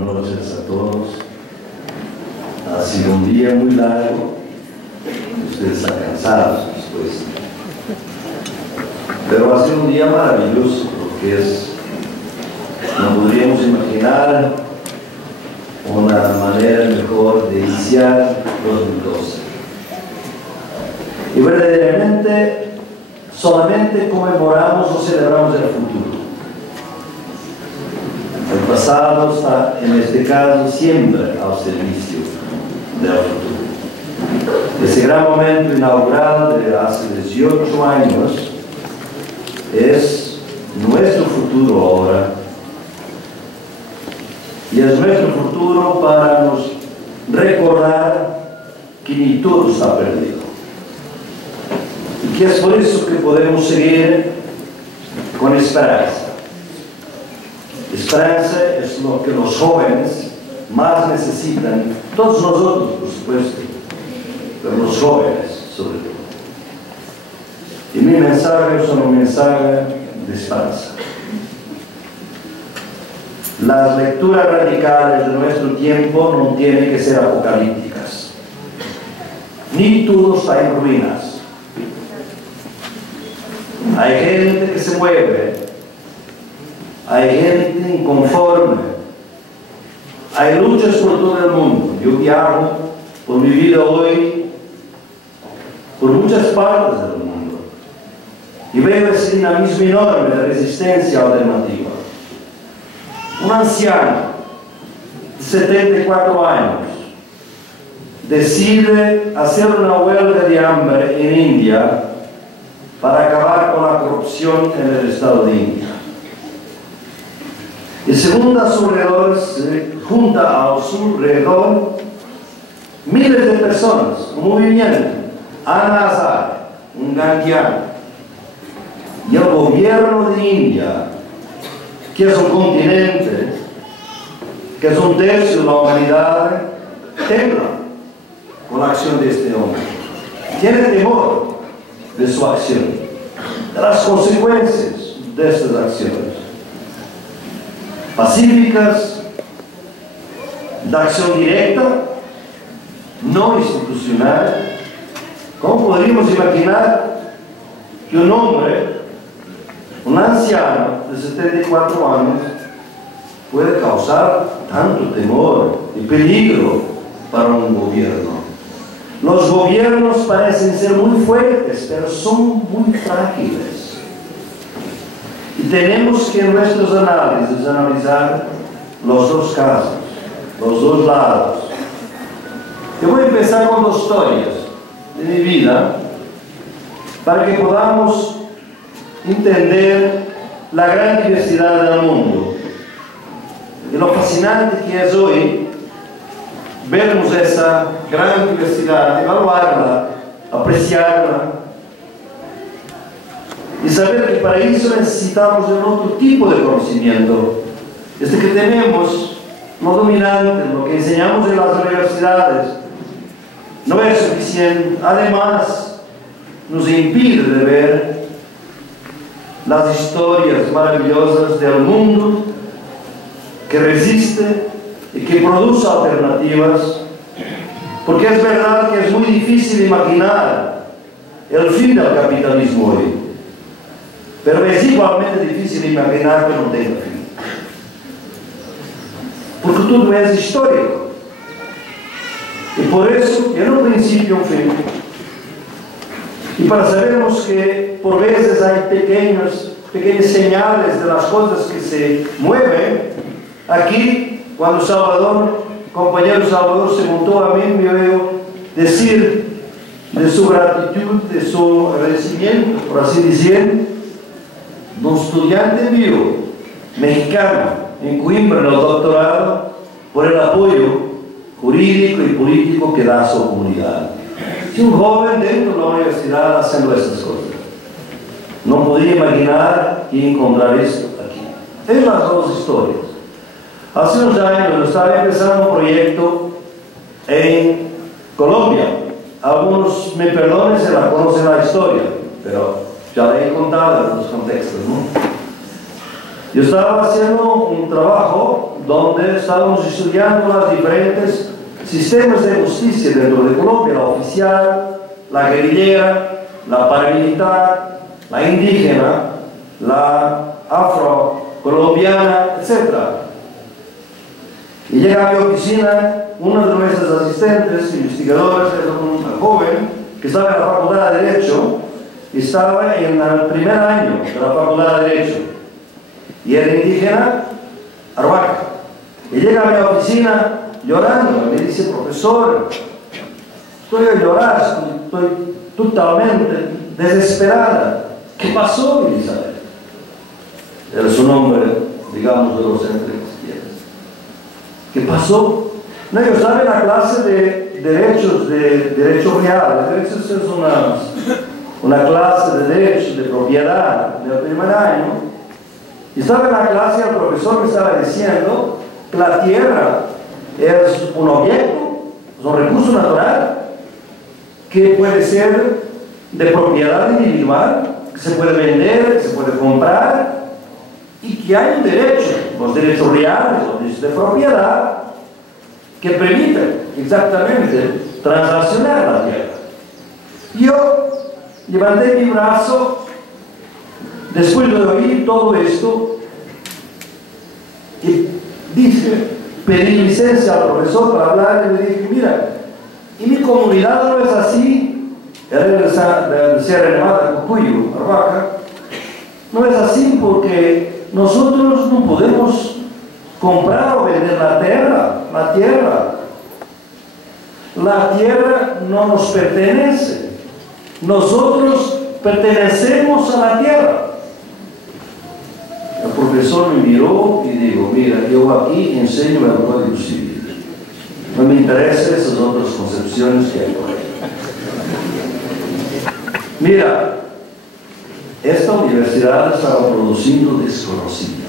buenas noches a todos. Ha sido un día muy largo, ustedes están cansados después, pero ha sido un día maravilloso porque no podríamos imaginar una manera mejor de iniciar 2012. Y verdaderamente solamente conmemoramos o celebramos el futuro. El pasado está, en este caso, siempre al servicio del futuro. Ese gran momento inaugural de hace 18 años es nuestro futuro ahora, y es nuestro futuro para nos recordar que ni todo está perdido, y que es por eso que podemos seguir con esperanza. Esperanza es lo que los jóvenes más necesitan, todos nosotros, por supuesto, pero los jóvenes sobre todo. Y mi mensaje es un mensaje de esperanza. Las lecturas radicales de nuestro tiempo no tienen que ser apocalípticas. Ni todo está en ruinas. Hay gente que se mueve, hay gente inconforme, hay luchas por todo el mundo. Yo viajo por mi vida hoy por muchas partes del mundo y veo ese dinamismo enorme de resistencia alternativa. Un anciano de 74 años decide hacer una huelga de hambre en India para acabar con la corrupción en el estado de India. Y según a su alrededor, se junta a su alrededor miles de personas, un movimiento, Ana Hazare, un gandiano, y el gobierno de India, que es un continente, que es un tercio de la humanidad, tembla con la acción de este hombre. Tiene temor de su acción, de las consecuencias de estas acciones. Pacíficas, de acción directa, no institucional. ¿Cómo podríamos imaginar que un hombre, un anciano de 74 años, puede causar tanto temor y peligro para un gobierno? Los gobiernos parecen ser muy fuertes, pero son muy frágiles. Y tenemos que en nuestros análisis analizar los dos casos, los dos lados. Yo voy a empezar con dos historias de mi vida para que podamos entender la gran diversidad del mundo y lo fascinante que es hoy vermos esa gran diversidad, evaluarla, apreciarla y saber que para eso necesitamos de otro tipo de conocimiento. Este que tenemos, no dominante, lo que enseñamos en las universidades, no es suficiente. Además, nos impide de ver las historias maravillosas del mundo que resiste y que produce alternativas, porque es verdad que es muy difícil imaginar el fin del capitalismo hoy, pero es igualmente difícil imaginar que no tenga fin, porque todo es histórico, y por eso tiene un principio y un fin. Y para sabermos que por veces hay pequeñas señales de las cosas que se mueven, aquí, cuando Salvador, compañero Salvador, se montó a mí, me veo decir de su gratitud, de su agradecimiento, por así decir, de un estudiante mío, mexicano, en Coimbra, en el doctorado, por el apoyo jurídico y político que da a su comunidad. Si un joven dentro de la universidad haciendo estas cosas, no podía imaginar y encontrar esto aquí. Es las dos historias. Hace unos años yo estaba empezando un proyecto en Colombia. Algunos me perdonen si la conocen la historia, pero ya la he contado en los contextos, ¿no? Yo estaba haciendo un trabajo donde estábamos estudiando los diferentes sistemas de justicia dentro de Colombia, la oficial, la guerrillera, la paramilitar, la indígena, la afrocolombiana, etc. Y llega a mi oficina uno de nuestros asistentes, investigadores, era un joven que estaba en la Facultad de Derecho, y estaba en el primer año de la Facultad de Derecho, y era indígena arhuaca. Y llega a mi oficina llorando, me dice: profesor, estoy a llorar, estoy totalmente desesperada. ¿Qué pasó, Elizabeth? Era su nombre, digamos, de los entre. ¿Qué pasó? No, yo estaba en la clase de derechos reales. Derechos es una clase de derechos, de propiedad del primer año. Y estaba en la clase y el profesor me estaba diciendo que la tierra es un objeto, es un recurso natural que puede ser de propiedad individual, que se puede vender, que se puede comprar, y que hay un derecho, los derechos reales, los derechos de propiedad, que permiten exactamente transaccionar la tierra. Yo levanté mi brazo después de oír todo esto y pedí licencia al profesor para hablar, y le dije: mira, y mi comunidad no es así, era del Sierra Nevada, Cucuyo, Arhuaca, no es así porque nosotros no podemos comprar o vender la tierra. La tierra no nos pertenece. Nosotros pertenecemos a la tierra. El profesor me miró y dijo: mira, yo aquí enseño el Código Civil. No me interesan esas otras concepciones que hay por ahí. Mira, esta universidad estaba produciendo desconocimiento.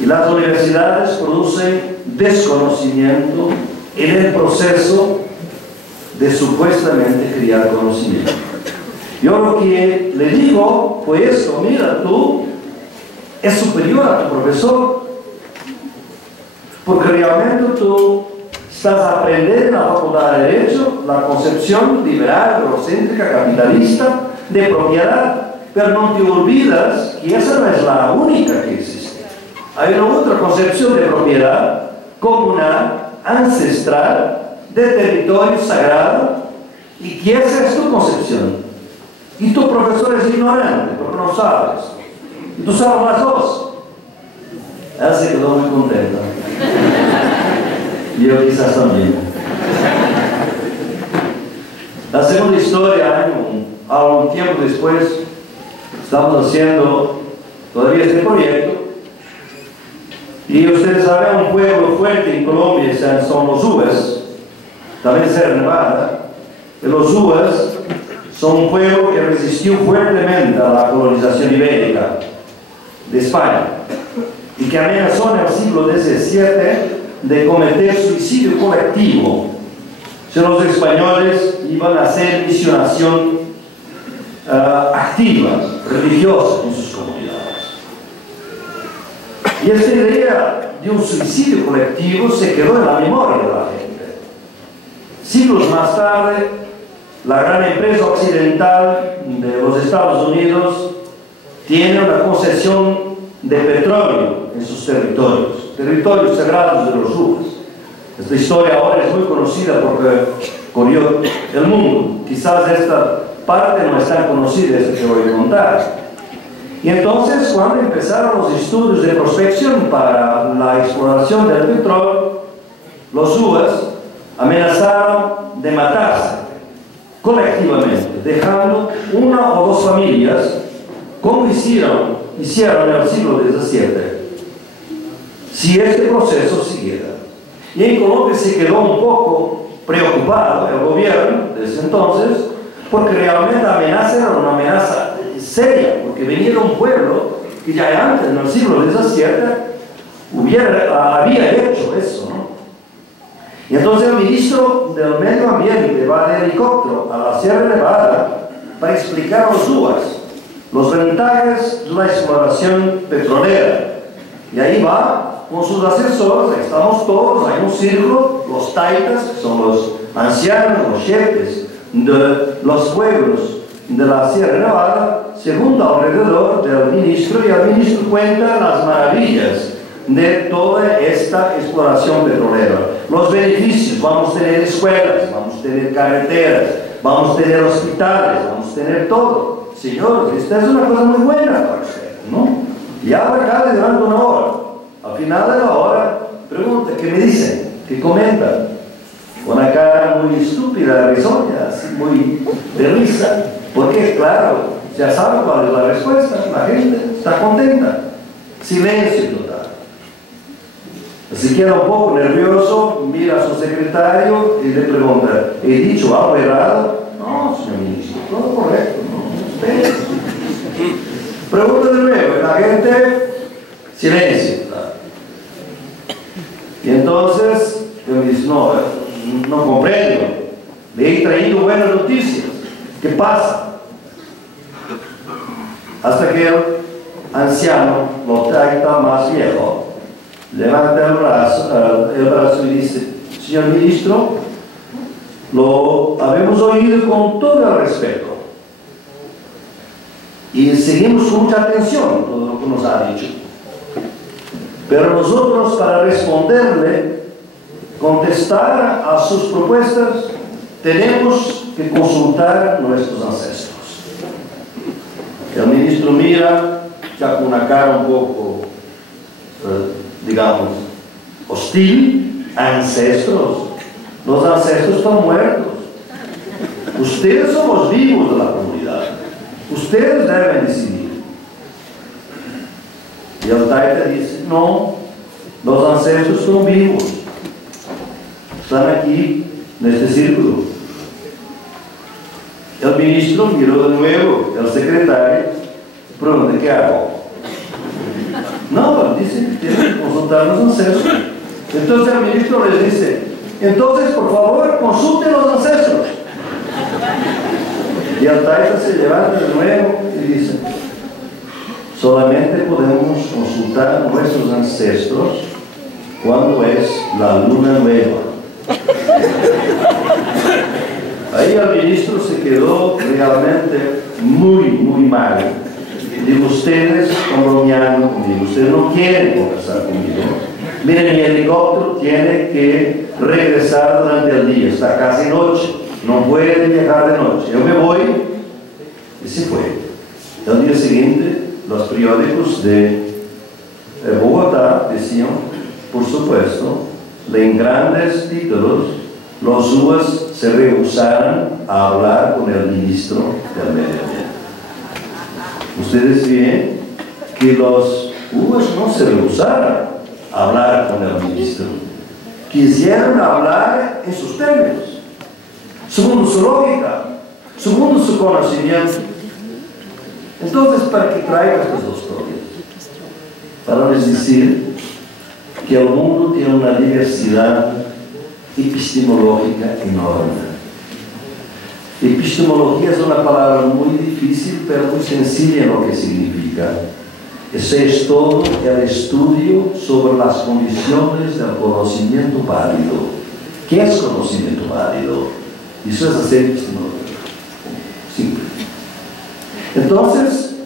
Y las universidades producen desconocimiento en el proceso de supuestamente crear conocimiento. Yo lo que le digo fue esto: mira, tú es superior a tu profesor, porque realmente tú estás aprendiendo en la Facultad de Derecho la concepción liberal, eurocéntrica, capitalista de propiedad, pero no te olvidas que esa no es la única que existe. Hay una otra concepción de propiedad comunal, ancestral, de territorio sagrado, y que esa es tu concepción. Y tu profesor es ignorante porque no sabes, y tú sabes las dos. Él se quedó muy contento. Y yo quizás también. La segunda historia, algún tiempo después, estamos haciendo todavía este proyecto. Y ustedes saben, un pueblo fuerte en Colombia son los Uas, también Sierra Nevada. Y los Uas son un pueblo que resistió fuertemente a la colonización ibérica de España y que amenazó en el siglo XVII de cometer suicidio colectivo si los españoles iban a hacer misionación activa, religiosa en sus comunidades. Y esta idea de un suicidio colectivo se quedó en la memoria de la gente. Siglos más tarde, la gran empresa occidental de los Estados Unidos tiene una concesión de petróleo en sus territorios sagrados de los Uas. Esta historia ahora es muy conocida porque corrió el mundo. Quizás esta parte no es tan conocida, esta que voy a contar. Y entonces, cuando empezaron los estudios de prospección para la exploración del petróleo, los Uas amenazaron de matarse colectivamente, dejando una o dos familias, como hicieron en el siglo XVII, si este proceso siguiera. Y en Colombia se quedó un poco preocupado el gobierno desde entonces, porque realmente la amenaza era una amenaza seria, porque venía de un pueblo que ya antes, en el siglo XVII, había hecho eso, ¿no? Y entonces el ministro del Medio Ambiente va de helicóptero a la Sierra Nevada para explicar a los Uas los ventajas de la exploración petrolera. Y ahí va con sus asesores, estamos todos, hay un círculo, los taitas, que son los ancianos, los jefes de los pueblos de la Sierra Nevada, se juntan alrededor del ministro y el ministro cuenta las maravillas de toda esta exploración petrolera. Los beneficios, vamos a tener escuelas, vamos a tener carreteras, vamos a tener hospitales, vamos a tener todo. Señores, esta es una cosa muy buena para ustedes, ¿no? Y habla acá durante una hora. Al final de la hora, pregunta, ¿qué me dicen? ¿Qué comentan? Con una cara muy estúpida, risonha, así muy de risa. Porque, claro, ya saben cuál es la respuesta. La gente está contenta. Silencio total. Si queda un poco nervioso, mira a su secretario y le pregunta, ¿he dicho algo errado? No, señor ministro, todo correcto. No, usted. Pregunta de nuevo, la gente, silencio. Y entonces, yo me dice, no comprendo, le he traído buenas noticias, ¿qué pasa? Hasta que el anciano, lo taita más viejo, levanta el brazo y dice, señor ministro, lo habemos oído con todo el respeto y seguimos con mucha atención todo lo que nos ha dicho. Pero nosotros, para responderle, contestar a sus propuestas, tenemos que consultar nuestros ancestros. El ministro mira, ya con una cara un poco, digamos, hostil. Ancestros. Los ancestros están muertos. Ustedes son los vivos de la comunidad. Ustedes deben decidir. Y el taita dice, no, los ancestros son vivos. Están aquí, en este círculo. El ministro miró de nuevo, el secretario, pregunta, ¿qué hago? No, dice que tienen que consultar los ancestros. Entonces el ministro les dice, entonces por favor consulten los ancestros. Y el taita se levanta de nuevo y dice, solamente podemos consultar nuestros ancestros cuando es la luna nueva. Ahí el ministro se quedó realmente muy mal. Digo, ustedes están bromeando conmigo, ustedes no quieren conversar conmigo. Miren, mi helicóptero tiene que regresar durante el día, está casi noche, no puede viajar de noche. Yo me voy y se fue. El día siguiente, los periódicos de Bogotá decían, por supuesto, en grandes títulos, los UAS se rehusaron a hablar con el ministro del Medio Ambiente. Ustedes ven que los UAS no se rehusaron a hablar con el ministro. Quisieron hablar en sus términos, segundo su lógica, segundo su conocimiento. Entonces, ¿para qué traigo estas dos historias? Para les decir que el mundo tiene una diversidad epistemológica enorme. Epistemología es una palabra muy difícil, pero muy sencilla en lo que significa. Ese es todo el estudio sobre las condiciones del conocimiento válido. ¿Qué es conocimiento válido? Eso es hacer epistemología. Simple. Entonces,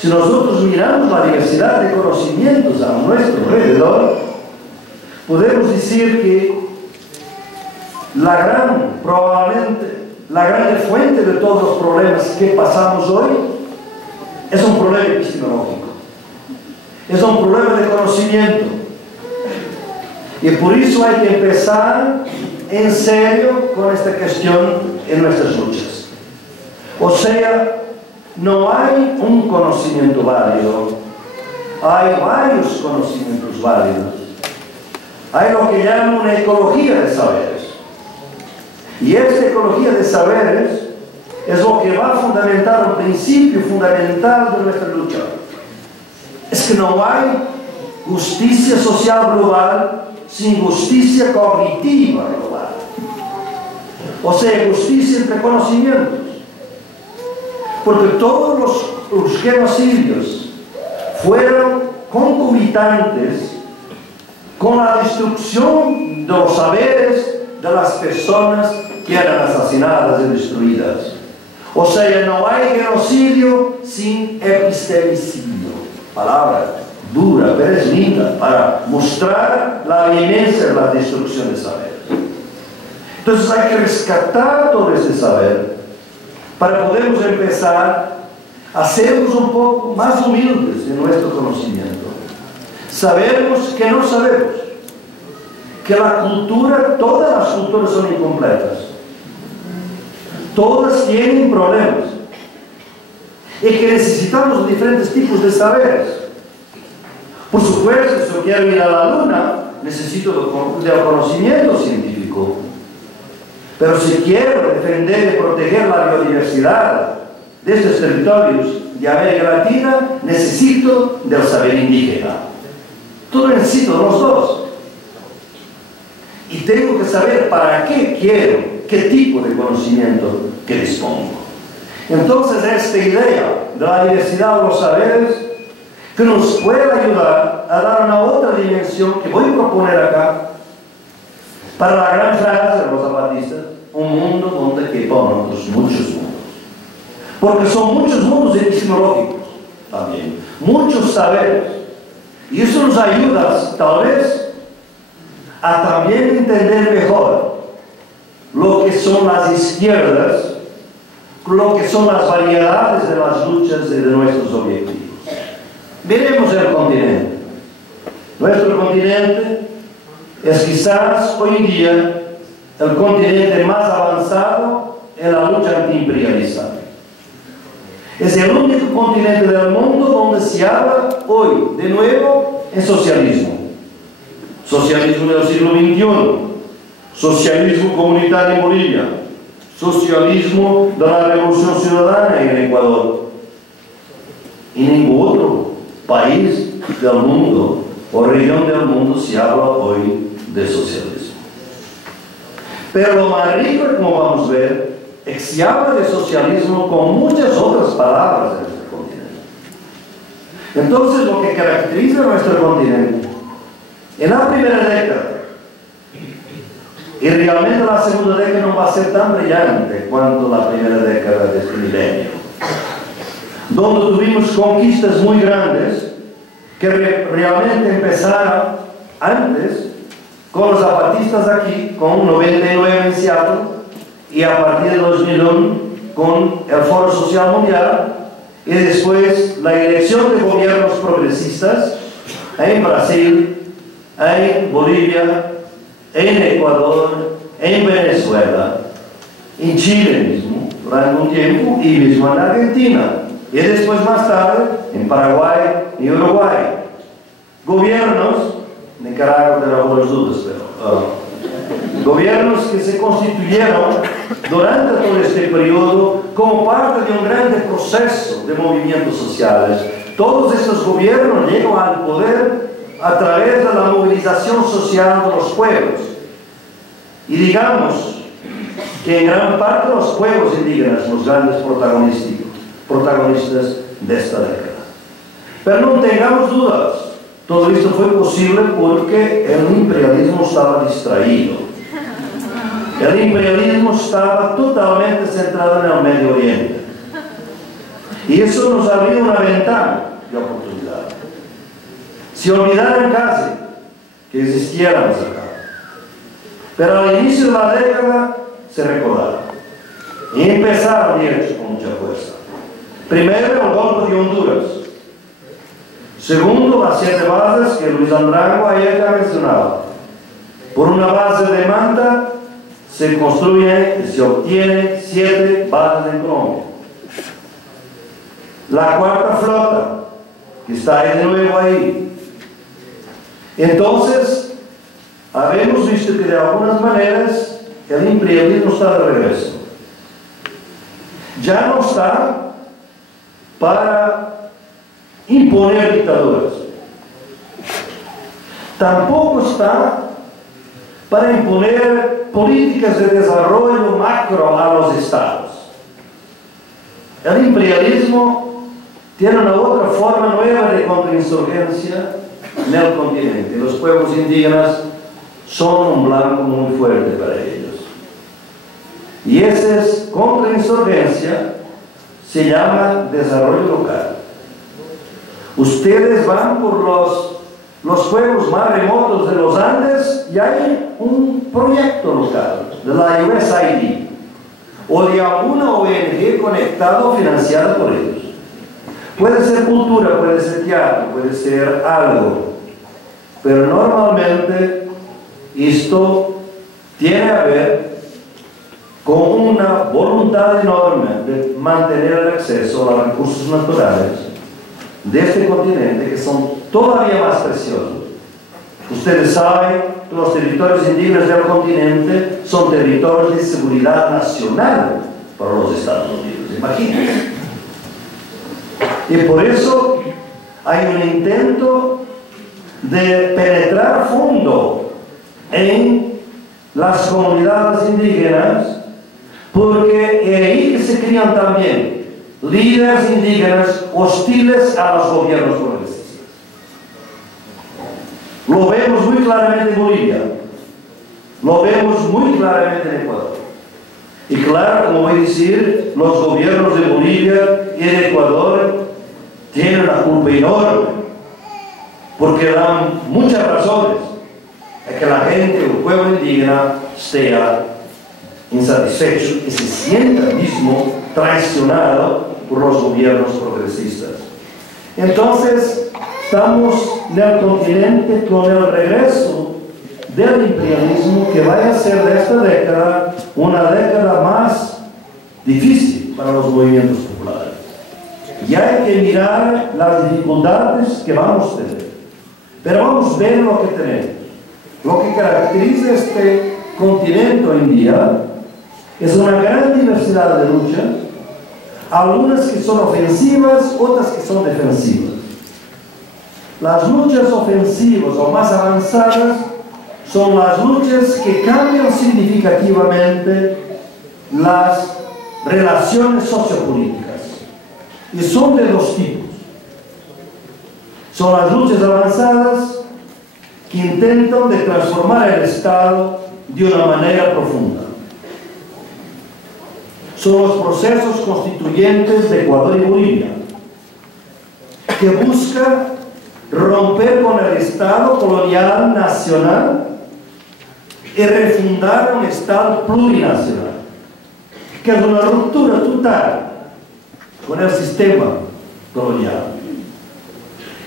si nosotros miramos la diversidad de conocimientos a nuestro alrededor, podemos decir que probablemente la gran fuente de todos los problemas que pasamos hoy es un problema epistemológico, es un problema de conocimiento. Y por eso hay que empezar en serio con esta cuestión en nuestras luchas. O sea, no hay un conocimiento válido, hay varios conocimientos válidos. Hay lo que llaman una ecología de saberes. Y esta ecología de saberes es lo que va a fundamentar un principio fundamental de nuestra lucha. Es que no hay justicia social global sin justicia cognitiva global. O sea, justicia entre conocimientos. porque todos los genocidios fueron concomitantes con la destrucción de los saberes de las personas que eran asesinadas y destruidas. O sea, no hay genocidio sin epistemicidio. Palabra dura, pero es linda para mostrar la vehemencia de la destrucción de saberes. Entonces hay que rescatar todo ese saber para podermos empezar a sermos un poco más humildes en nuestro conocimiento. Sabemos que no sabemos, que la cultura, todas las culturas son incompletas, todas tienen problemas y que necesitamos diferentes tipos de saberes. Por supuesto, si yo quiero ir a la luna, necesito del conocimiento científico. Pero si quiero defender y proteger la biodiversidad de estos territorios de América Latina, necesito del saber indígena. Todo necesito de los dos. Y tengo que saber para qué quiero, qué tipo de conocimiento que dispongo. Entonces, esta idea de la diversidad de los saberes que nos puede ayudar a dar una otra dimensión que voy a proponer acá para la gran frase de los zapatistas: un mundo donde quepan otros muchos mundos. Porque son muchos mundos epistemológicos también, muchos saberes. Y eso nos ayuda, tal vez, a también entender mejor lo que son las izquierdas, lo que son las variedades de las luchas y de nuestros objetivos. Miremos el continente. Nuestro continente es quizás hoy en día el continente más avanzado en la lucha antiimperialista. Es el único continente del mundo donde se habla hoy, de nuevo, en socialismo. Socialismo del siglo XXI, socialismo comunitario en Bolivia, socialismo de la Revolución Ciudadana en Ecuador. Y ningún otro país del mundo o región del mundo se habla hoy de socialismo. Pero lo más rico, como vamos a ver, es que se habla de socialismo con muchas otras palabras en este continente. Entonces, lo que caracteriza a nuestro continente en la primera década, y realmente la segunda década no va a ser tan brillante cuanto la primera década de este milenio, donde tuvimos conquistas muy grandes que realmente empezaron antes con los zapatistas aquí, con 99 en Seattle, y a partir de 2001 con el Foro Social Mundial, y después la elección de gobiernos progresistas en Brasil, en Bolivia, en Ecuador, en Venezuela, en Chile mismo, durante un tiempo, y mismo en Argentina, y después más tarde en Paraguay y Uruguay. Gobiernos, Nicaragua de las dudas, pero gobiernos que se constituyeron durante todo este periodo como parte de un gran proceso de movimientos sociales. Todos estos gobiernos llegan al poder a través de la movilización social de los pueblos. Y digamos que en gran parte los pueblos indígenas, los grandes protagonistas de esta década. Pero no tengamos dudas, todo esto fue posible porque el imperialismo estaba distraído. El imperialismo estaba totalmente centrado en el Medio Oriente. Y eso nos abrió una ventana de oportunidad. Se olvidaron casi que existiéramos acá. Pero al inicio de la década se recordaron. Y empezaron, de hecho, con mucha fuerza. Primero, el golpe de Honduras. Segundo, las 7 bases que Luis Andrango ayer ya mencionaba. Por una base de Manta se construyen y se obtienen 7 bases en Colombia. La cuarta flota, que está de nuevo ahí. Entonces, habemos visto que de algunas maneras el imperialismo está de regreso. Ya no está para imponer dictaduras. Tampoco está para imponer políticas de desarrollo macro a los estados. El imperialismo tiene una otra forma nueva de contrainsurgencia en el continente. Los pueblos indígenas son un blanco muy fuerte para ellos. Y esa contrainsurgencia se llama desarrollo local. Ustedes van por los pueblos más remotos de los Andes y hay un proyecto local de la USAID o de alguna ONG conectada o financiada por ellos. Puede ser cultura, puede ser teatro, puede ser algo, pero normalmente esto tiene a ver con una voluntad enorme de mantener el acceso a los recursos naturales de este continente, que son todavía más preciosos. Ustedes saben que los territorios indígenas del continente son territorios de seguridad nacional para los Estados Unidos, imagínense. Y por eso hay un intento de penetrar a fondo en las comunidades indígenas, porque es ahí que se crían también líderes indígenas hostiles a los gobiernos progresistas. Lo vemos muy claramente en Bolivia, lo vemos muy claramente en Ecuador. Y claro, como voy a decir, los gobiernos de Bolivia y de Ecuador tienen una culpa enorme, porque dan muchas razones a que la gente, el pueblo indígena, sea insatisfecho y se sienta mismo traicionado por los gobiernos progresistas. Entonces, estamos en el continente con el regreso del imperialismo, que vaya a ser de esta década una década más difícil para los movimientos populares. Y hay que mirar las dificultades que vamos a tener, pero vamos a ver lo que tenemos. Lo que caracteriza este continente hoy en día es una gran diversidad de luchas, algunas que son ofensivas, otras que son defensivas. Las luchas ofensivas o más avanzadas son las luchas que cambian significativamente las relaciones sociopolíticas. Y son de dos tipos. Son las luchas avanzadas que intentan de transformar el Estado de una manera profunda. Son los procesos constituyentes de Ecuador y Bolivia, que buscan romper con el Estado colonial nacional y refundar un Estado plurinacional, que es una ruptura total con el sistema colonial.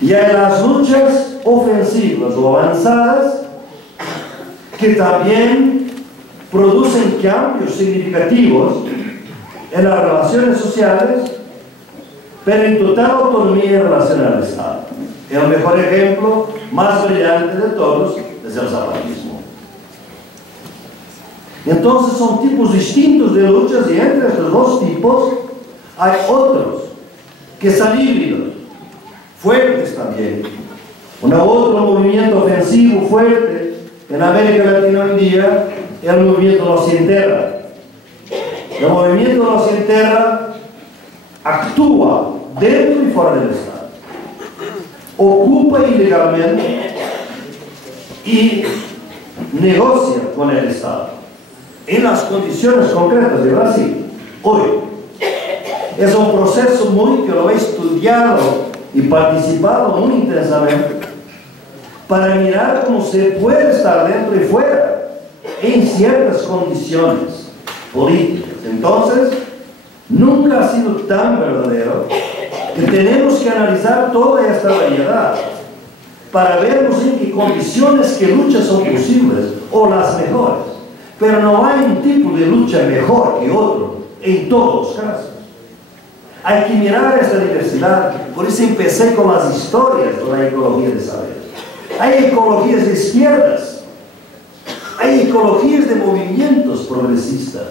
Y hay las luchas ofensivas o avanzadas que también producen cambios significativos en las relaciones sociales, pero en total autonomía en relación al Estado. El mejor ejemplo, más brillante de todos, es el zapatismo. Entonces son tipos distintos de luchas, y entre estos dos tipos hay otros que son híbridos, fuertes también. Otro movimiento ofensivo fuerte en América Latina hoy en día es el movimiento Los Sin Terra. El movimiento Los Sin Terra actúa dentro y fuera del Estado, ocupa ilegalmente y negocia con el Estado en las condiciones concretas de Brasil. Hoy es un proceso que lo he estudiado y participado muy intensamente para mirar cómo se puede estar dentro y fuera en ciertas condiciones políticas. Entonces, nunca ha sido tan verdadero que tenemos que analizar toda esta variedad para vernos en qué condiciones, qué luchas son posibles o las mejores. Pero no hay un tipo de lucha mejor que otro en todos los casos. Hay que mirar esta diversidad. Por eso empecé con las historias de la ecología de saber. Hay ecologías de izquierdas, hay ecologías de movimientos progresistas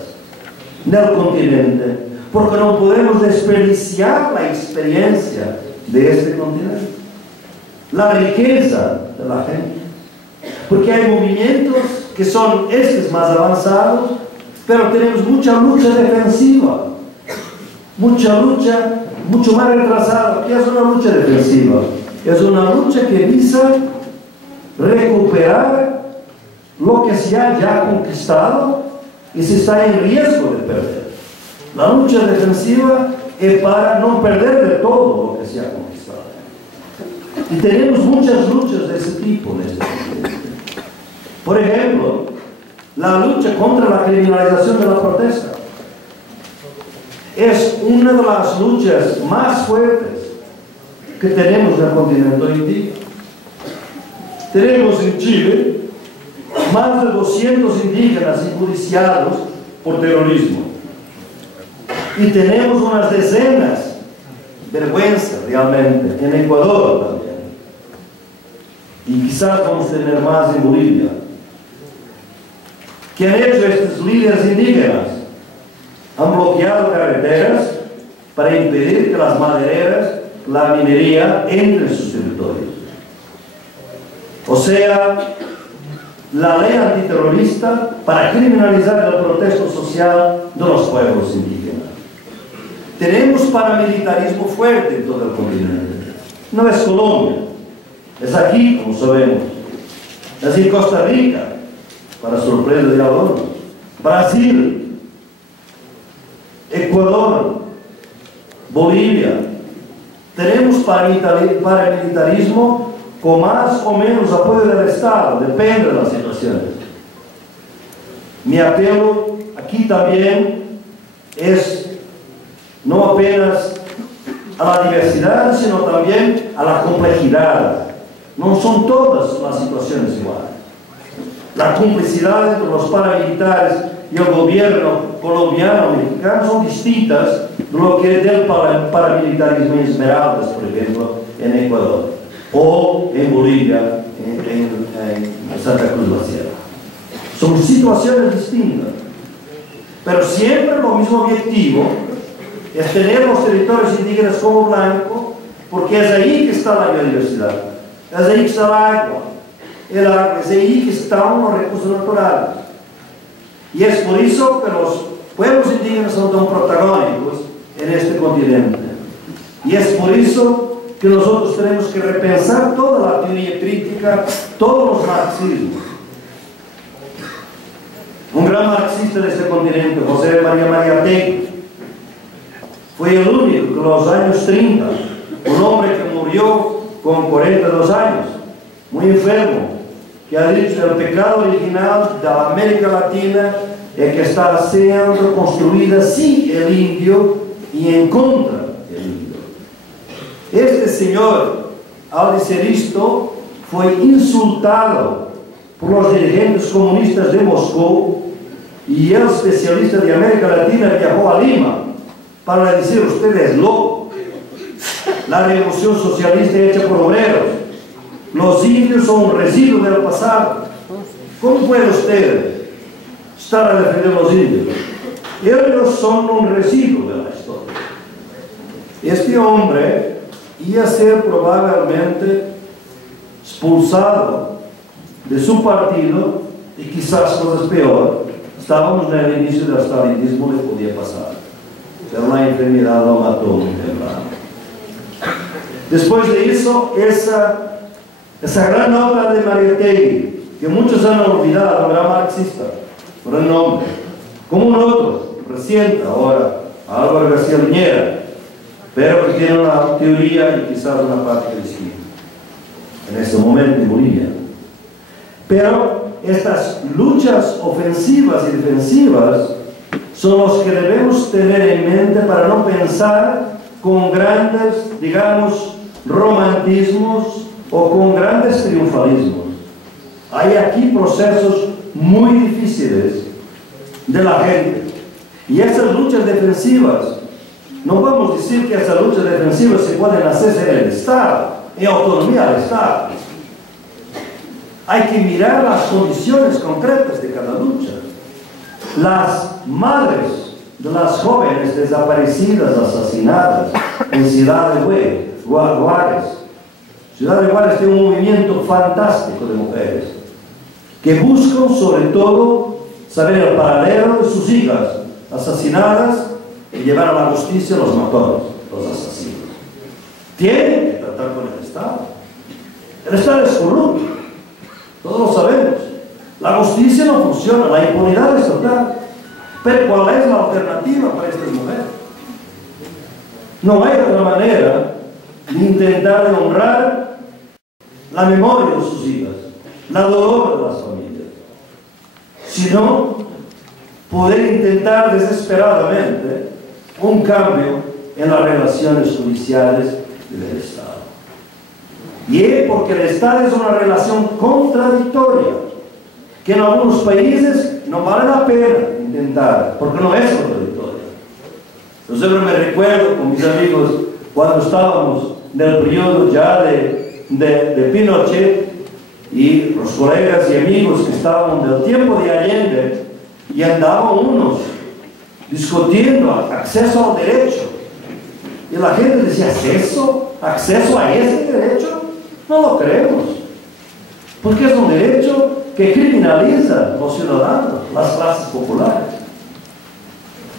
en el continente, porque no podemos desperdiciar la experiencia de este continente, la riqueza de la gente, porque hay movimientos que son estos más avanzados, pero tenemos mucha lucha defensiva. mucha lucha, mucho más retrasada, que es una lucha defensiva. Es una lucha que visa recuperar lo que se ha ya conquistado y se está en riesgo de perder. La lucha defensiva es para no perder de todo lo que se ha conquistado. Y tenemos muchas luchas de ese tipo en este momento. Por ejemplo, la lucha contra la criminalización de la protesta es una de las luchas más fuertes que tenemos en el continente hoy en día. Tenemos en Chile más de 200 indígenas enjuiciados por terrorismo. Y tenemos unas decenas, vergüenza realmente, en Ecuador también. Y quizás vamos a tener más en Bolivia. ¿Qué han hecho estos líderes indígenas? Han bloqueado carreteras para impedir que las madereras, la minería, entren en sus territorios. O sea, la ley antiterrorista para criminalizar el protesto social de los pueblos indígenas. Tenemos paramilitarismo fuerte en todo el continente. No es Colombia, es aquí, como sabemos. Es en Costa Rica, para sorpresa de algunos. Brasil, Ecuador, Bolivia. Tenemos paramilitarismo con más o menos apoyo del Estado, depende de las situaciones. Mi apelo aquí también es no apenas a la diversidad, sino también a la complejidad. No son todas las situaciones iguales. La complicidad entre los paramilitares y el gobierno colombiano o mexicano son distintas de lo que es del paramilitarismo en Esmeraldas, por ejemplo, en Ecuador, o en Bolivia, en Santa Cruz de la Sierra. Son situaciones distintas, pero siempre lo mismo objetivo es tener los territorios indígenas como blanco, porque es ahí que está la biodiversidad, es ahí que está el agua, es ahí que están los recursos naturales. Y es por eso que los pueblos indígenas son tan protagónicos en este continente. Y es por eso que nosotros tenemos que repensar toda la teoría crítica, todos los marxismos. Un gran marxista de este continente, José María Mariátegui, fue el único que en los años 30, un hombre que murió con 42 años, muy enfermo, que ha dicho: el pecado original de la América Latina es que está siendo construida sin el indio y en contra del indio. Este señor, al decir esto, fue insultado por los dirigentes comunistas de Moscú, y el especialista de América Latina viajó a Lima para decir: usted es loco, la revolución socialista hecha por obreros, los indios son un residuo del pasado. ¿Cómo puede usted estar a defender a los indios? Ellos son un residuo de la historia. Este hombre iba a ser probablemente expulsado de su partido, y quizás cosas peor. Estábamos en el inicio del stalinismo, le podía pasar, pero la enfermedad lo mató muy temprano. Después de eso, esa gran obra de Mariátegui, que muchos han olvidado, un gran marxista, por el nombre, como un otro, reciente ahora, Álvaro García Linera, pero que tiene una teoría y quizás una práctica distinta en ese momento en Bolivia. Pero estas luchas ofensivas y defensivas son los que debemos tener en mente para no pensar con grandes, digamos, romantismos o con grandes triunfalismos. Hay aquí procesos muy difíciles de la gente. Y esas luchas defensivas, no vamos a decir que esas luchas defensivas se pueden hacer en el Estado, en autonomía del Estado. Hay que mirar las condiciones concretas de cada lucha. Las madres de las jóvenes desaparecidas, asesinadas en Ciudad de Juárez. Ciudad de Juárez tiene un movimiento fantástico de mujeres que buscan sobre todo saber el paradero de sus hijas asesinadas y llevar a la justicia a los matadores, los asesinos. Tienen que tratar con el Estado. El Estado es corrupto, todos lo sabemos. La justicia no funciona, la impunidad es total. Pero ¿cuál es la alternativa para estas mujeres? No hay otra manera de intentar honrar la memoria de sus hijas, la dolor de las familias, sino poder intentar desesperadamente un cambio en las relaciones judiciales del Estado. Y es porque el Estado es una relación contradictoria, que en algunos países no vale la pena intentar, porque no es contradictoria. Yo siempre me recuerdo con mis amigos cuando estábamos en el periodo ya de Pinochet, y los colegas y amigos que estaban del tiempo de Allende, y andaban unos discutiendo acceso al derecho. Y la gente decía, ¿acceso a ese derecho? No lo creemos. Porque es un derecho que criminaliza a los ciudadanos, las clases populares.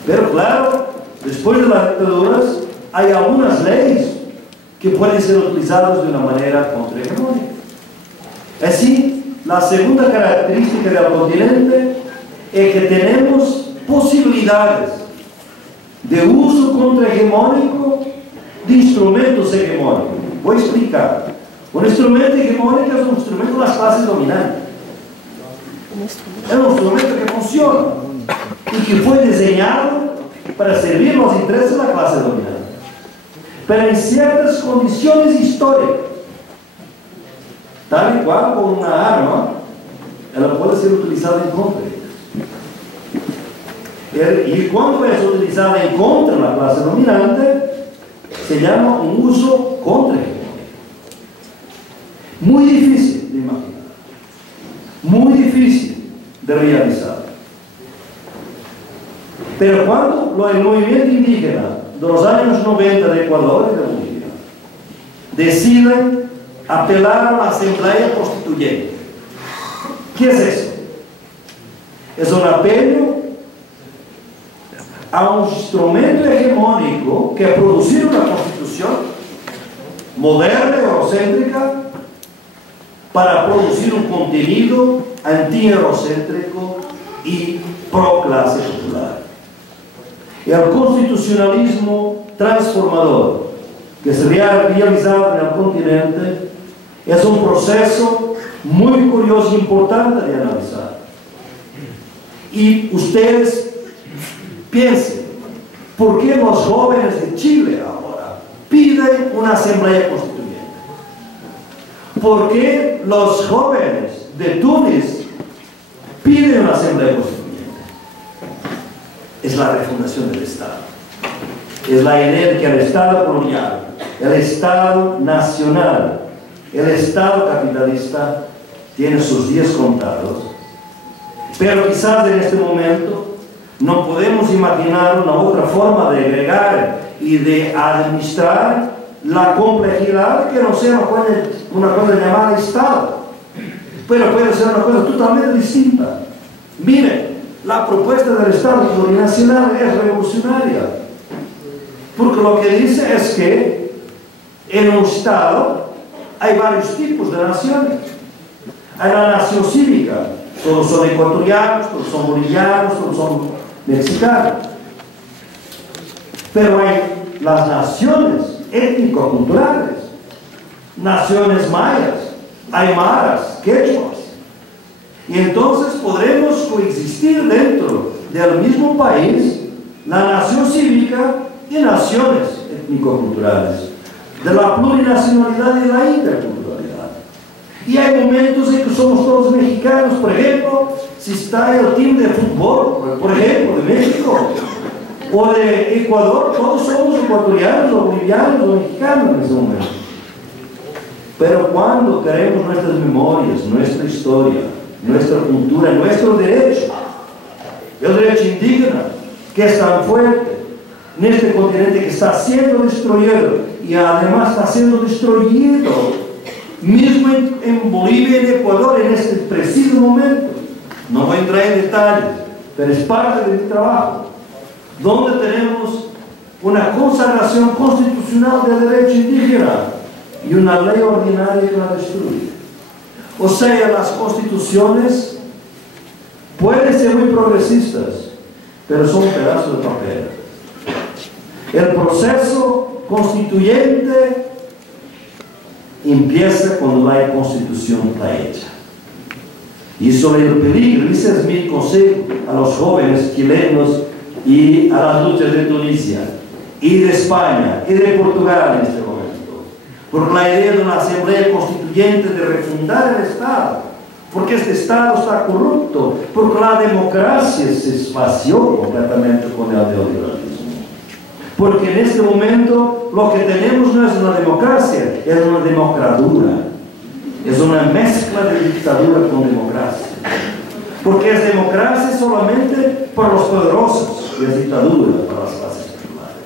Pero claro, después de las dictaduras, hay algunas leyes que pueden ser utilizadas de una manera contrahegemónica. Así, la segunda característica del continente es que tenemos posibilidades de uso contrahegemónico de instrumentos hegemónicos. Voy a explicar. Un instrumento hegemónico es un instrumento de las clases dominantes. Es un instrumento que funciona y que fue diseñado para servir los intereses de la clase dominante, pero en ciertas condiciones históricas. Tal y cual con una arma, ela puede ser utilizada en contra de ellos. Y cuando es utilizada en contra de la clase dominante, se llama un uso contrahegemónico. Muy difícil de imaginar, muy difícil de realizar. Pero cuando el movimiento indígena de los años 90 de Ecuador y de Bolivia deciden apelar a la Asamblea Constituyente, ¿qué es eso? Es un apelo a un instrumento hegemónico que es producir una constitución moderna y eurocéntrica para producir un contenido anti-eurocéntrico y pro-clase popular. El constitucionalismo transformador que se había realizado en el continente es un proceso muy curioso e importante de analizar. Y ustedes piensen, ¿por qué los jóvenes de Chile ahora piden una asamblea constituyente? ¿Por qué los jóvenes de Túnez piden una asamblea constituyente? Es la refundación del Estado. Es la idea de que el Estado colonial, el Estado nacional, el Estado capitalista tiene sus días contados. Pero quizás en este momento no podemos imaginar una otra forma de agregar y de administrar la complejidad que no sea una cosa llamada Estado, pero puede ser una cosa totalmente distinta. Miren, la propuesta del Estado plurinacional es revolucionaria, porque lo que dice es que en un Estado hay varios tipos de naciones. Hay la nación cívica, todos son ecuatorianos, todos son bolivianos, todos son mexicanos. Pero hay las naciones étnico-culturales, naciones mayas, aymaras, quechuas. Y entonces podremos coexistir dentro del mismo país la nación cívica y naciones étnico-culturales, de la plurinacionalidad y la interculturalidad. Y hay momentos en que somos todos mexicanos, por ejemplo, si está el team de fútbol, por ejemplo, de México, o de Ecuador, todos somos ecuatorianos, o bolivianos, o mexicanos en ese momento. Pero cuando queremos nuestras memorias, nuestra historia, nuestra cultura, nuestro derecho, el derecho indígena, que es tan fuerte en este continente que está siendo destruido y además está siendo destruido mismo en Bolivia y en Ecuador en este preciso momento. No voy a entrar en detalles, pero es parte de mi trabajo, donde tenemos una consagración constitucional del derecho indígena y una ley ordinaria que la destruye. O sea, las constituciones pueden ser muy progresistas, pero son un pedazo de papel. El proceso constituyente empieza cuando la constitución está hecha. Y sobre el peligro, ese es mi consejo a los jóvenes chilenos y a las luchas de Tunisia, y de España, y de Portugal en este momento, por la idea de una asamblea constituyente de refundar el Estado, porque este Estado está corrupto, porque la democracia se esvació completamente con el neoliberalismo. Porque en este momento lo que tenemos no es una democracia, es una democradura. Es una mezcla de dictadura con democracia. Porque es democracia solamente para los poderosos y es dictadura para las clases populares.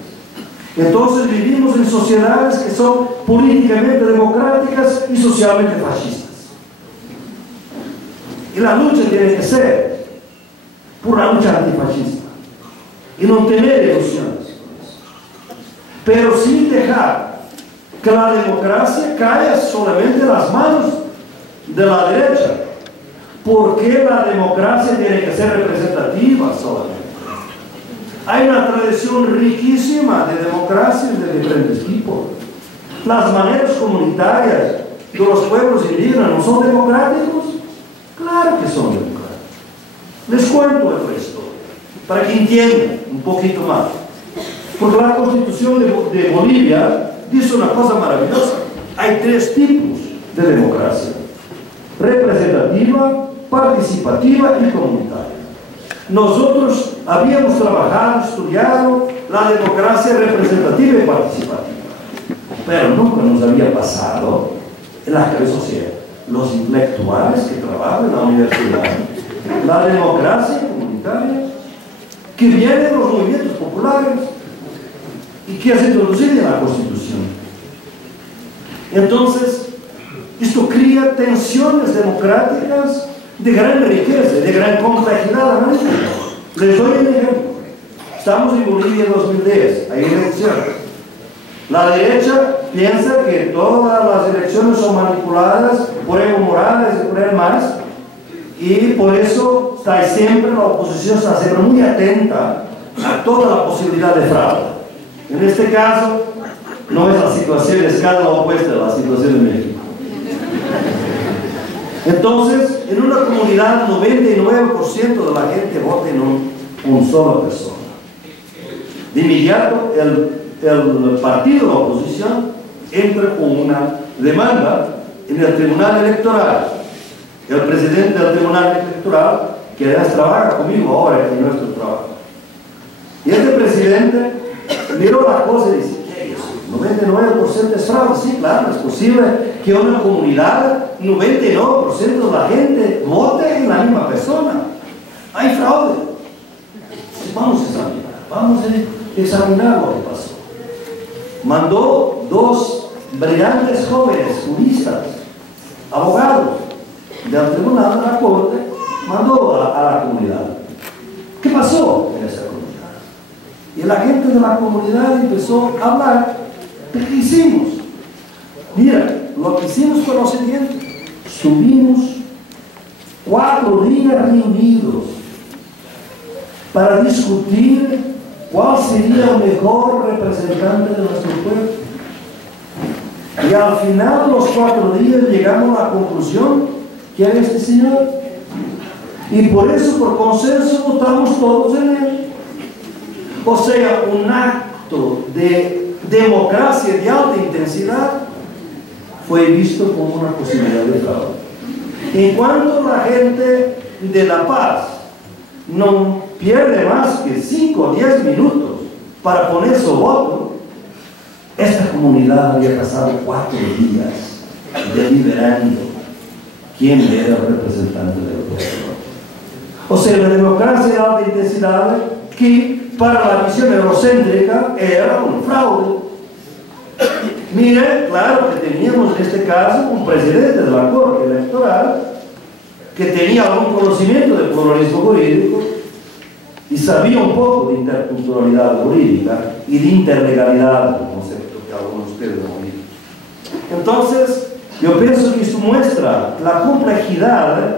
Entonces vivimos en sociedades que son políticamente democráticas y socialmente fascistas. Y la lucha tiene que ser por una lucha antifascista y no tener ilusiones. Pero sin dejar que la democracia caiga solamente en las manos de la derecha, porque la democracia tiene que ser representativa solamente. Hay una tradición riquísima de democracias de diferentes tipos. Las maneras comunitarias de los pueblos indígenas no son democráticos. Claro que son democráticos. Les cuento el resto para que entiendan un poquito más. Porque la Constitución de Bolivia dice una cosa maravillosa. Hay 3 tipos de democracia: representativa, participativa y comunitaria. Nosotros habíamos trabajado, estudiado la democracia representativa y participativa, pero nunca nos había pasado en la cabeza, o sea, los intelectuales que trabajan en la universidad, la democracia comunitaria que viene de los movimientos populares y que es introducida en la Constitución. Entonces, esto crea tensiones democráticas de gran riqueza, de gran complejidad analítica. Les doy un ejemplo. Estamos en Bolivia en 2010, hay elecciones. La derecha piensa que todas las elecciones son manipuladas por Evo Morales y por él más, y por eso está siempre, la oposición está siempre muy atenta a toda la posibilidad de fraude. En este caso, no es la situación, es cada la opuesta de la situación de México. Entonces, en una comunidad, 99% de la gente vota en una sola persona. De inmediato, el partido de la oposición entra con una demanda en el Tribunal Electoral. El presidente del Tribunal Electoral, que además trabaja conmigo ahora en nuestro trabajo. Y este presidente miró la cosa y dice: ¿qué es? 99% es fraude. Sí, claro, es posible que una comunidad, 99% de la gente vote en la misma persona. Hay fraude. Vamos a examinar lo que pasó. Mandó 2 brillantes jóvenes juristas, abogados del Tribunal de la Corte, mandó a la comunidad. ¿Qué pasó en esa comunidad? Y la gente de la comunidad empezó a hablar. ¿Qué hicimos? Mira, lo que hicimos fue lo siguiente: subimos 4 días reunidos para discutir cuál sería el mejor representante de nuestro pueblo. Y al final de los 4 días llegamos a la conclusión que era este señor. Y por eso, por consenso, votamos todos en él. O sea, un acto de democracia de alta intensidad fue visto como una posibilidad de fraude. En cuanto la gente de La Paz no pierde más que 5 o 10 minutos para poner su voto, esta comunidad había pasado 4 días deliberando quién era el representante del pueblo. O sea, la democracia de alta intensidad, que para la visión eurocéntrica era un fraude. Mire, claro que teníamos en este caso un presidente de la Corte Electoral que tenía algún conocimiento del pluralismo jurídico y y sabía un poco de interculturalidad jurídica y de interlegalidad, un concepto que algunos de ustedes han oído. Entonces, yo pienso que esto muestra la complejidad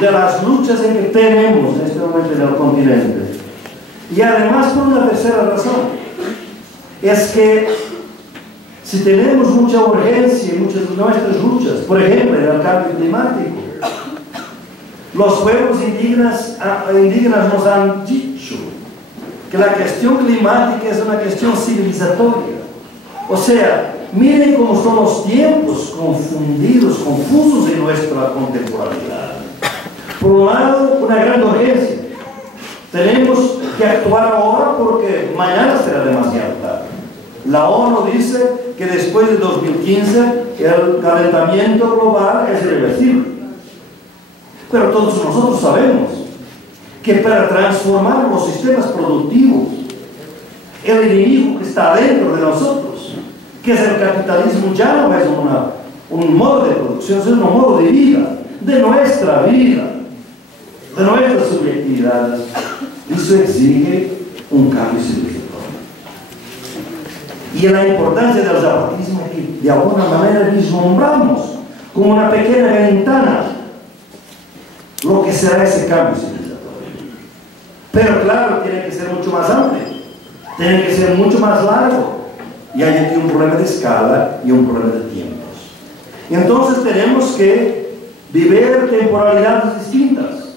de las luchas en que tenemos en este momento en el continente. Y además por una tercera razón, es que si tenemos mucha urgencia en muchas de nuestras luchas, por ejemplo, en el cambio climático, los pueblos indígenas nos han dicho que la cuestión climática es una cuestión civilizatoria. O sea, miren cómo son los tiempos confundidos, confusos en nuestra contemporaneidad. Por un lado, una gran urgencia. Tenemos que actuar ahora porque mañana será demasiado tarde. La ONU dice que después de 2015 el calentamiento global es irreversible. Pero todos nosotros sabemos que para transformar los sistemas productivos, el enemigo que está dentro de nosotros, que es el capitalismo, ya no es un modo de producción, es un modo de vida, de nuestra vida, de nuestras subjetividades. Eso exige un cambio civilizatorio. Y la importancia del zapatismo es que de alguna manera vislumbramos como una pequeña ventana lo que será ese cambio civilizatorio. Pero claro, tiene que ser mucho más amplio, tiene que ser mucho más largo. Y hay aquí un problema de escala y un problema de tiempos. Y entonces tenemos que vivir temporalidades distintas.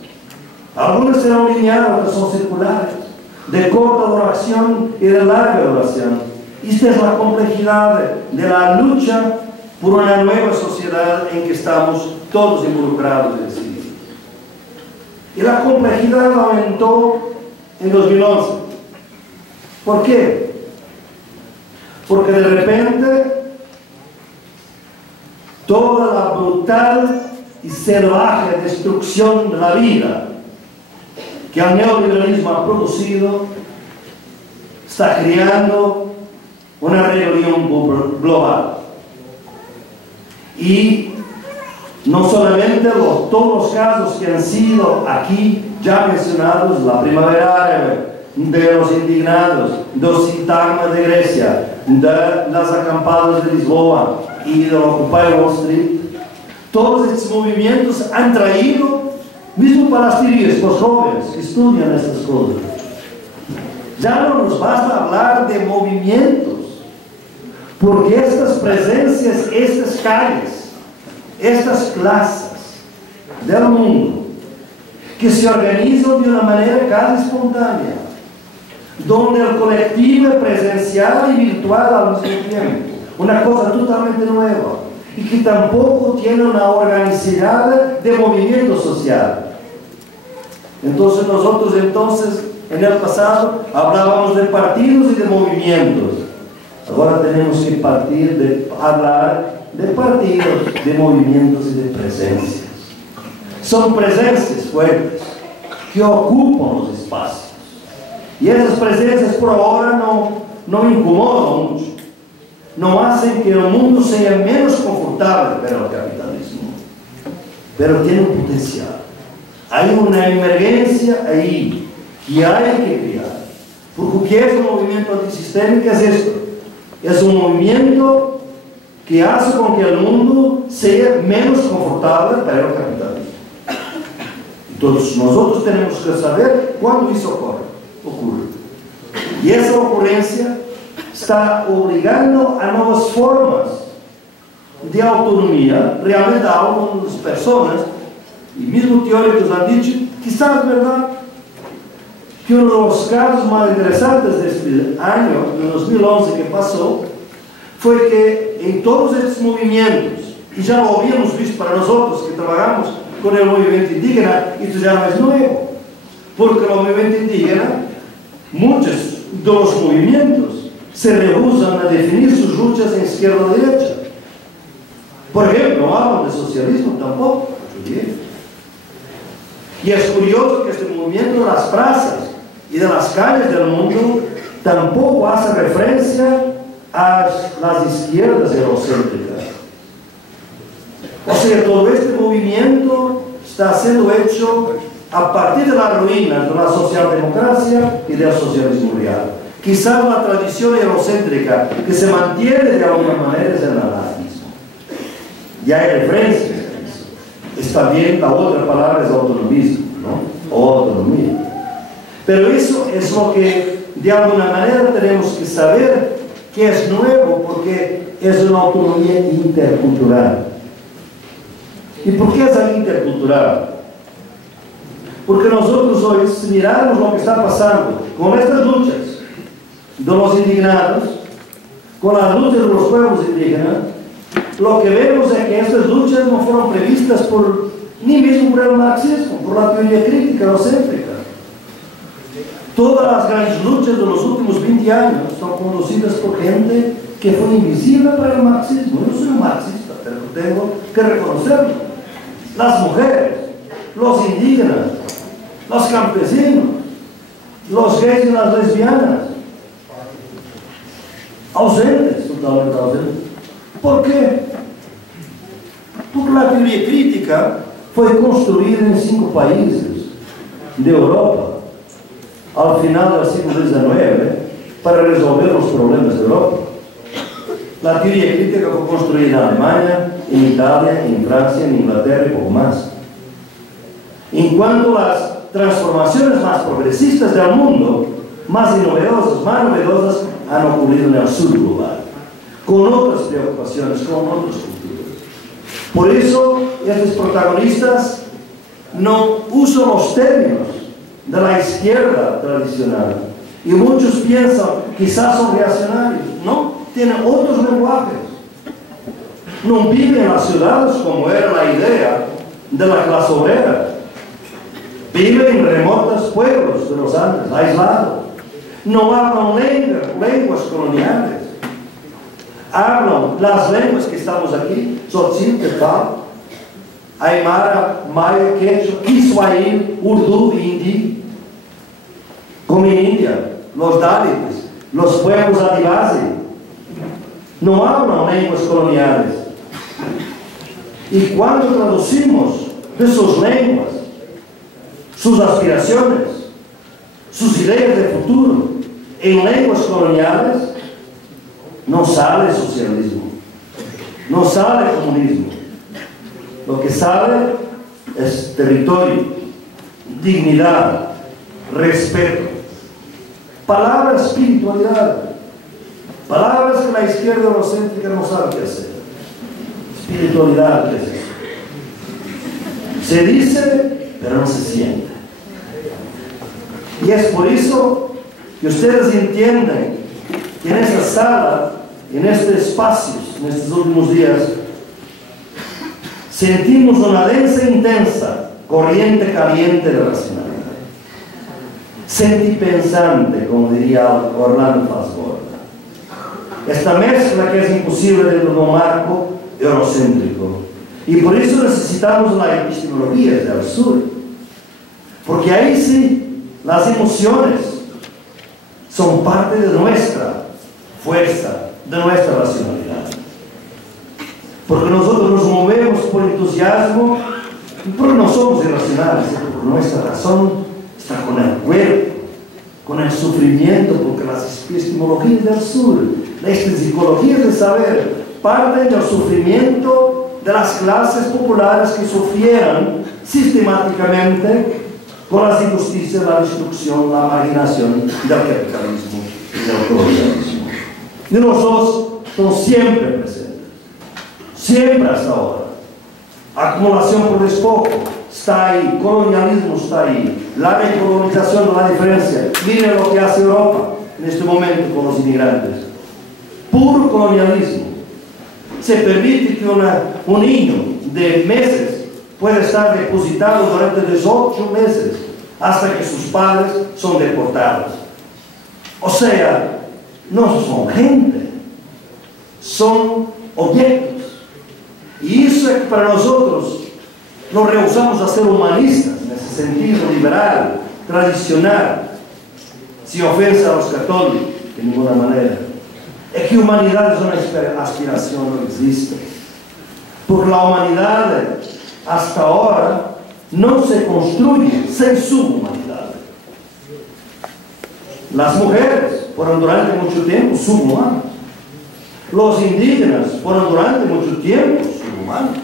Algunas serán lineales, otras son circulares, de corta duración y de larga duración. Esta es la complejidad de la lucha por una nueva sociedad en que estamos todos involucrados en sí. Y la complejidad aumentó en 2011. ¿Por qué? Porque de repente toda la brutal y salvaje destrucción de la vida que el neoliberalismo ha producido está creando una rebelión global. Y no solamente todos los casos que han sido aquí ya mencionados, la primavera árabe, de los indignados, de los sintagmas de Grecia, de las acampadas de Lisboa y de Occupy Wall Street, todos estos movimientos han traído, mismo para las teorías, los jóvenes que estudian estas cosas, ya no nos basta hablar de movimientos, porque estas presencias, estas calles, estas plazas del mundo, que se organizan de una manera casi espontánea, donde el colectivo es presencial y virtual al mismo tiempo, una cosa totalmente nueva, y que tampoco tiene una organicidad de movimiento social. Entonces nosotros en el pasado hablábamos de partidos y de movimientos. Ahora tenemos que hablar de partidos, de movimientos y de presencias. Son presencias fuertes que ocupan los espacios. Y esas presencias por ahora no incomodan mucho. No hacen que el mundo sea menos confortable para el capitalismo. Pero tiene un potencial. Hay una emergencia ahí que hay que crear. Porque ¿qué es un movimiento antisistémico? Es esto. Es un movimiento que hace con que el mundo sea menos confortable para el capitalismo. Entonces nosotros tenemos que saber cuándo eso ocurre. Y esa ocurrencia está obligando a nuevas formas de autonomía. Realmente algunas personas y mismo teóricos han dicho, quizás es verdad, que uno de los casos más interesantes de este año, de 2011 que pasó, fue que en todos estos movimientos, y ya lo habíamos visto para nosotros que trabajamos con el movimiento indígena, esto ya no es nuevo, porque el movimiento indígena, muchos de los movimientos se rehusan a definir sus luchas en izquierda o derecha. Por ejemplo, no hablan de socialismo tampoco. Y es curioso que este movimiento de las plazas y de las calles del mundo tampoco hace referencia a las izquierdas eurocéntricas. O sea, todo este movimiento está siendo hecho a partir de las ruinas de la socialdemocracia y del socialismo real. Quizás la tradición eurocéntrica que se mantiene de alguna manera es el anarquismo. Ya hay referencias a eso. Está bien, la otra palabra es autonomismo, ¿no? O autonomía. Pero eso es lo que de alguna manera tenemos que saber que es nuevo, porque es una autonomía intercultural. ¿Y por qué es intercultural? Porque nosotros hoy, si miramos lo que está pasando con estas luchas de los indignados, con las luchas de los pueblos indígenas, lo que vemos es que estas luchas no fueron previstas ni mismo por el marxismo, por la teoría crítica eurocéntrica. Todas las grandes luchas de los últimos 20 años son conducidas por gente que fue invisible para el marxismo. Yo soy un marxista, pero tengo que reconocerlo. Las mujeres, los indígenas, los campesinos, los gays y las lesbianas, ausentes, totalmente ausentes. ¿Por qué? Porque la teoría crítica fue construida en 5 países de Europa al final del siglo XIX para resolver los problemas de Europa. La teoría crítica fue construida en Alemania, en Italia, en Francia, en Inglaterra y poco más. En cuanto a las transformaciones más progresistas del mundo, más novedosas, han ocurrido en el sur global, con otras preocupaciones, con otras culturas. Por eso, estos protagonistas no usan los términos de la izquierda tradicional. Y muchos piensan, quizás son reaccionarios. No, tienen otros lenguajes. No viven en las ciudades como era la idea de la clase obrera. Viven en remotos pueblos de los Andes, aislados. No hablan lenguas coloniales. Hablan las lenguas que estamos aquí, Tzotzil, Tetal, Aymara, Maya, Quechua, Kiswahili, Urdu, Hindi. Como en India, los Dalits, los pueblos Adivasi, no hablan lenguas coloniales. Y cuando traducimos de sus lenguas, sus aspiraciones, sus ideas de futuro en lenguas coloniales, no sale socialismo, no sale comunismo. Lo que sale es territorio, dignidad, respeto. Palabras espiritualidad, palabras que la izquierda eurocéntrica no sabe qué hacer. Espiritualidad, ¿qué es eso? Se dice, pero no se siente. Y es por eso que ustedes entienden que en esta sala, en este espacio, en estos últimos días, sentimos una densa e intensa corriente caliente de racionalidad. Sentipensante, como diría Orlando Fasgorda. Esta mezcla que es imposible dentro de un marco eurocéntrico. Y por eso necesitamos la epistemología del sur. Porque ahí sí, las emociones son parte de nuestra fuerza, de nuestra racionalidad. Porque nosotros nos movemos por entusiasmo, pero no somos irracionales, porque nuestra razón está con el cuerpo, con el sufrimiento, porque las epistemologías del sur, las psicologías del saber, parten del sufrimiento de las clases populares que sufrieran sistemáticamente con las injusticias, la destrucción, la marginación del capitalismo y del colonialismo. Y nosotros estamos siempre presentes, siempre hasta ahora. Acumulación por despojo está ahí, colonialismo está ahí, la recolonización de la diferencia. Miren lo que hace Europa en este momento con los inmigrantes. Puro colonialismo. Se permite que un niño de meses pueda estar depositado durante 18 meses hasta que sus padres son deportados. O sea, no son gente, son objetos. Y eso es que para nosotros nos rehusamos a ser humanistas, en ese sentido liberal, tradicional, sin ofensa a los católicos, de ninguna manera. Es que humanidad es una aspiración, no existe. Porque la humanidad hasta ahora no se construye sin su humanidad. Las mujeres fueron durante mucho tiempo subhumanas. Los indígenas fueron durante mucho tiempo subhumanos.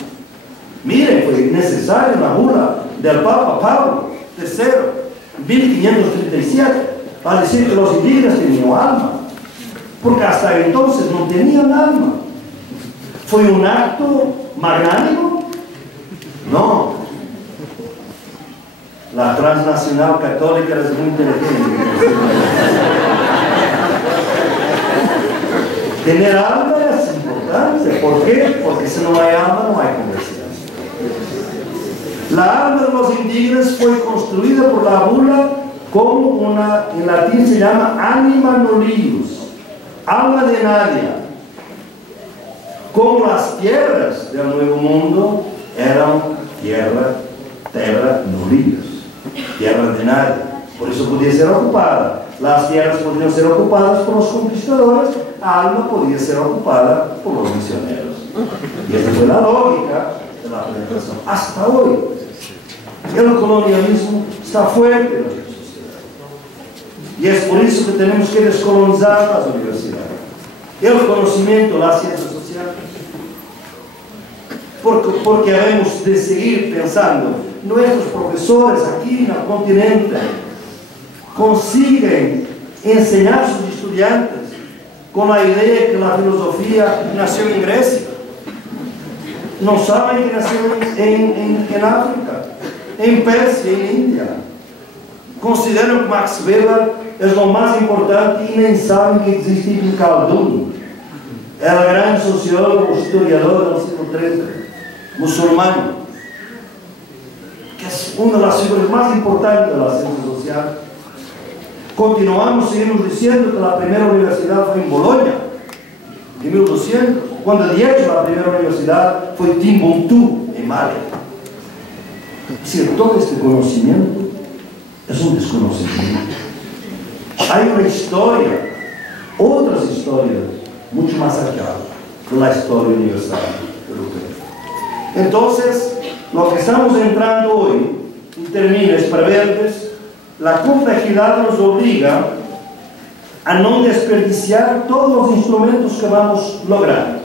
Miren, fue necesaria una bula del Papa Pablo III, 1537, para decir que los indígenas tenían alma, porque hasta entonces no tenían alma. ¿Fue un acto magnánimo? No. La transnacional católica es muy inteligente. Tener alma es importante. ¿Por qué? Porque si no hay alma, no hay conversión. La alma de los indígenas fue construida por la bula como una, en latín se llama anima nullius, alma de nadie. Como las tierras del Nuevo Mundo eran terra nullius, tierra de nadie. Por eso podía ser ocupada. Las tierras podían ser ocupadas por los conquistadores, alma podía ser ocupada por los misioneros. Y esa fue la lógica de la penetración. Hasta hoy, el colonialismo está fuerte en nuestra sociedad. Y es por eso que tenemos que descolonizar las universidades. El conocimiento, la ciencia social. Porque debemos de seguir pensando, nuestros profesores aquí en el continente consiguen enseñar a sus estudiantes con la idea que la filosofía nació en Grecia. No saben que nació en África, en Persia, en India. Consideran que Max Weber es lo más importante y no saben que existe Ibn Khaldun, el gran sociólogo, historiador del siglo XIII, musulmán, que es una de las figuras más importantes de la ciencia social. Seguimos diciendo que la primera universidad fue en Bolonia, en 1200, cuando de hecho la primera universidad fue en Timbuktu, en Mali. Es decir, todo este conocimiento es un desconocimiento. Hay una historia, otras historias, mucho más allá de la historia universal europea. Entonces, lo que estamos entrando hoy, en términos preverdes, la complejidad nos obliga a no desperdiciar todos los instrumentos que vamos logrando.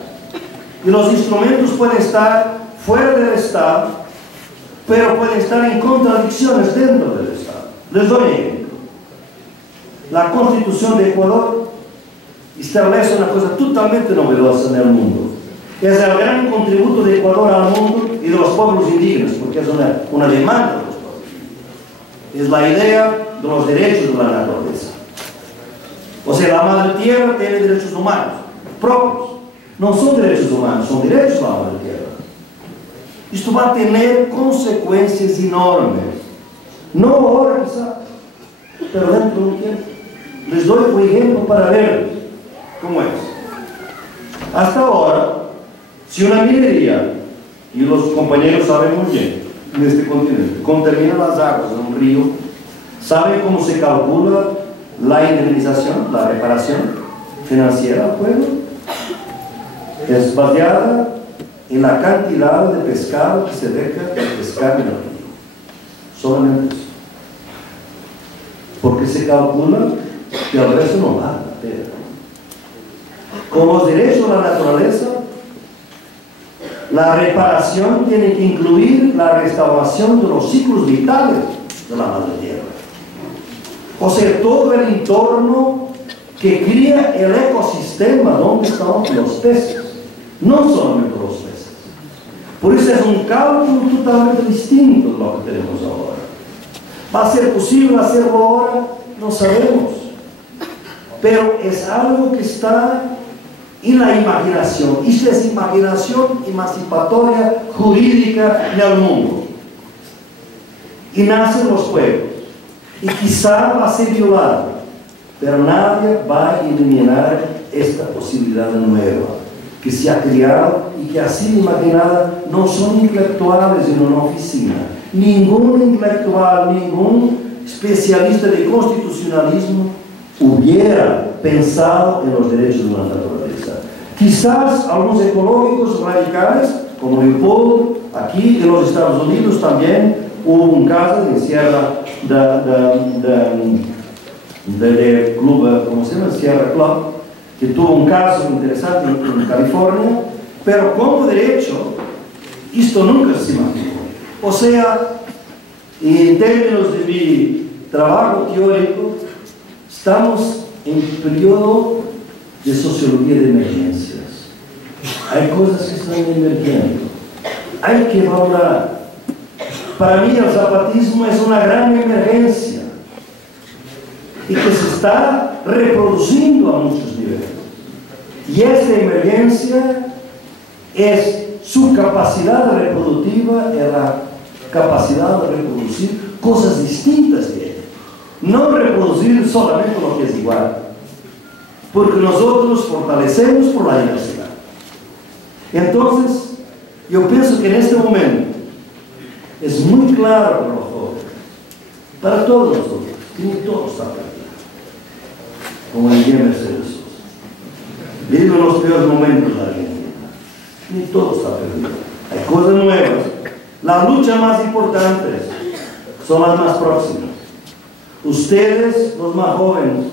Y los instrumentos pueden estar fuera del Estado, pero pueden estar en contradicciones dentro del Estado. Les doy un ejemplo. La Constitución de Ecuador establece una cosa totalmente novedosa en el mundo. Es el gran contributo de Ecuador al mundo y de los pueblos indígenas, porque es una demanda de los pueblos. Es la idea de los derechos de la naturaleza. O sea, la madre tierra tiene derechos humanos propios. No son derechos humanos, son derechos de la madre tierra. Esto va a tener consecuencias enormes. No ahora quizás, pero dentro de un tiempo. Les doy un ejemplo para ver cómo es. Hasta ahora, si una minería, y los compañeros saben muy bien, en este continente, contamina las aguas de un río, ¿saben cómo se calcula la indemnización, la reparación financiera al pueblo? Es basada en la cantidad de pescado que se deja de pescar en el río. Solamente eso. Porque se calcula que el resto no va a la tierra. Con los derechos de la naturaleza, la reparación tiene que incluir la restauración de los ciclos vitales de la madre tierra. O sea, todo el entorno que cría el ecosistema donde están los peces, no solamente los peces. Por eso es un cálculo totalmente distinto de lo que tenemos ahora. ¿Va a ser posible hacerlo ahora? No sabemos. Pero es algo que está en la imaginación. Esta es imaginación emancipatoria jurídica en el mundo. Y nacen los pueblos. Y quizá va a ser violado. Pero nadie va a eliminar esta posibilidad nueva que se ha creado y que ha sido imaginada. No son intelectuales en una oficina. Ningún intelectual, ningún especialista de constitucionalismo hubiera pensado en los derechos de la naturaleza. Quizás algunos ecológicos radicales, como Leopoldo, aquí en los Estados Unidos también, Hubo un caso en Sierra de club, ¿cómo se llama? Sierra Club, que tuvo un caso interesante en California, pero como derecho, esto nunca se mantuvo. O sea, en términos de mi trabajo teórico, estamos en periodo de sociología de emergencias. Hay cosas que están emergiendo. Hay que valorar. Para mí el zapatismo es una gran emergencia y que se está reproduciendo a muchos niveles. Y esta emergencia es su capacidad reproductiva, es la capacidad de reproducir cosas distintas de él. No reproducir solamente lo que es igual, porque nosotros fortalecemos por la diversidad. Entonces, yo pienso que en este momento es muy claro para los jóvenes, para todos nosotros, que ni todo está perdido, como diría Mercedes Sosa. Vivo en los peores momentos de la Argentina, ni todo está perdido. Hay cosas nuevas. Las luchas más importantes son las más próximas. Ustedes, los más jóvenes,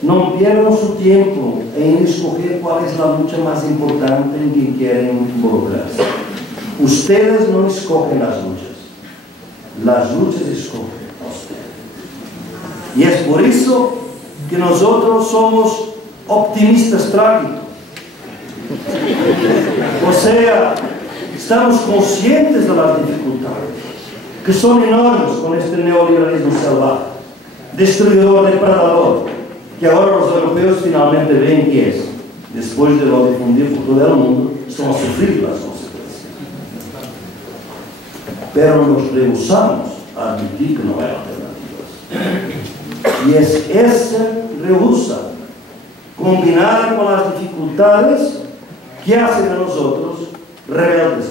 no pierdan su tiempo en escoger cuál es la lucha más importante en que quieren involucrarse. Ustedes no escogen las luchas escogen a ustedes. Y es por eso que nosotros somos optimistas trágicos. O sea, estamos conscientes de las dificultades, que son enormes con este neoliberalismo salvaje, destruidor, depredador, que ahora los europeos finalmente ven que es. Después de lo difundido por todo el mundo, estamos sufriendo las consecuencias. Pero nos rehusamos a admitir que no hay alternativas. Y es esa rehúsa, combinada con las dificultades, que hace de nosotros rebeldes